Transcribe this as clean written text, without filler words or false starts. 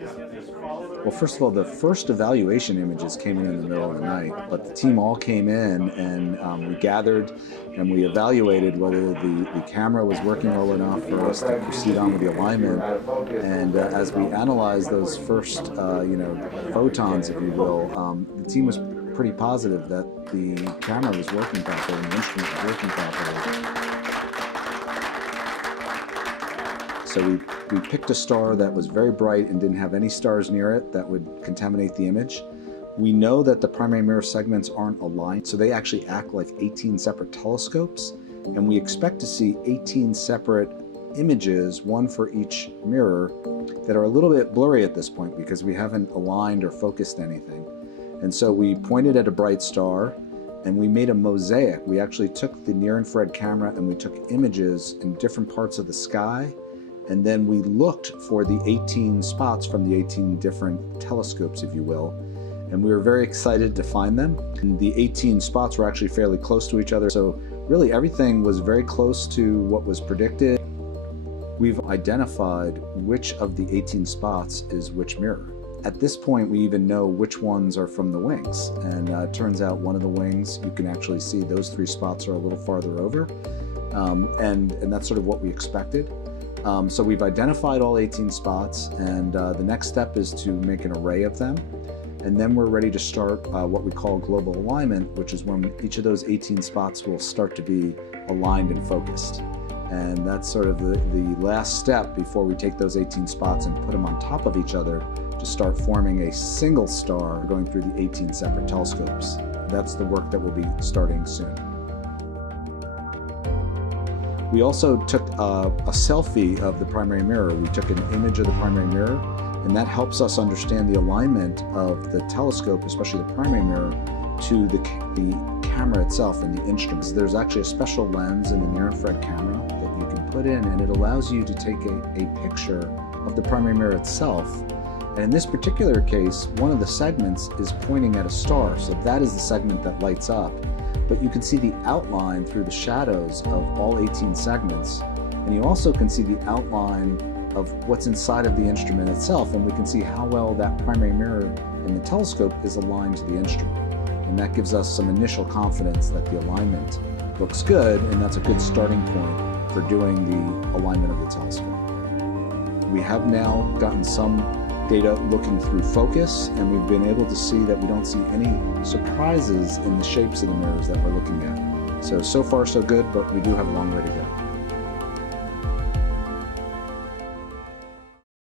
Well, first of all, the first evaluation images came in the middle of the night, but the team all came in and we gathered and we evaluated whether the camera was working well enough for us to proceed on with the alignment. And as we analyzed those first, photons, if you will, the team was pretty positive that the camera was working properly and the instrument was working properly. So we picked a star that was very bright and didn't have any stars near it that would contaminate the image. We know that the primary mirror segments aren't aligned, so they actually act like 18 separate telescopes, and we expect to see 18 separate images, one for each mirror, that are a little bit blurry at this point because we haven't aligned or focused anything. And so we pointed at a bright star and we made a mosaic. We actually took the near-infrared camera and we took images in different parts of the sky, and then we looked for the 18 spots from the 18 different telescopes, if you will, and we were very excited to find them. And the 18 spots were actually fairly close to each other, so really everything was very close to what was predicted. We've identified which of the 18 spots is which mirror. At this point, we even know which ones are from the wings, and it turns out one of the wings, you can actually see those 3 spots are a little farther over, and that's sort of what we expected. So we've identified all 18 spots, and the next step is to make an array of them. And then we're ready to start what we call global alignment, which is when each of those 18 spots will start to be aligned and focused. And that's sort of the last step before we take those 18 spots and put them on top of each other to start forming a single star going through the 18 separate telescopes. That's the work that will be starting soon. We also took a selfie of the primary mirror. We took an image of the primary mirror, and that helps us understand the alignment of the telescope, especially the primary mirror, to the camera itself and the instruments. There's actually a special lens in the near-infrared camera that you can put in, and it allows you to take a picture of the primary mirror itself. And in this particular case, one of the segments is pointing at a star, so that is the segment that lights up. But you can see the outline through the shadows of all 18 segments, and you also can see the outline of what's inside of the instrument itself, and we can see how well that primary mirror in the telescope is aligned to the instrument. And that gives us some initial confidence that the alignment looks good, and that's a good starting point for doing the alignment of the telescope. We have now gotten some data looking through focus, and we've been able to see that we don't see any surprises in the shapes of the mirrors that we're looking at. So far so good, but we do have a long way to go.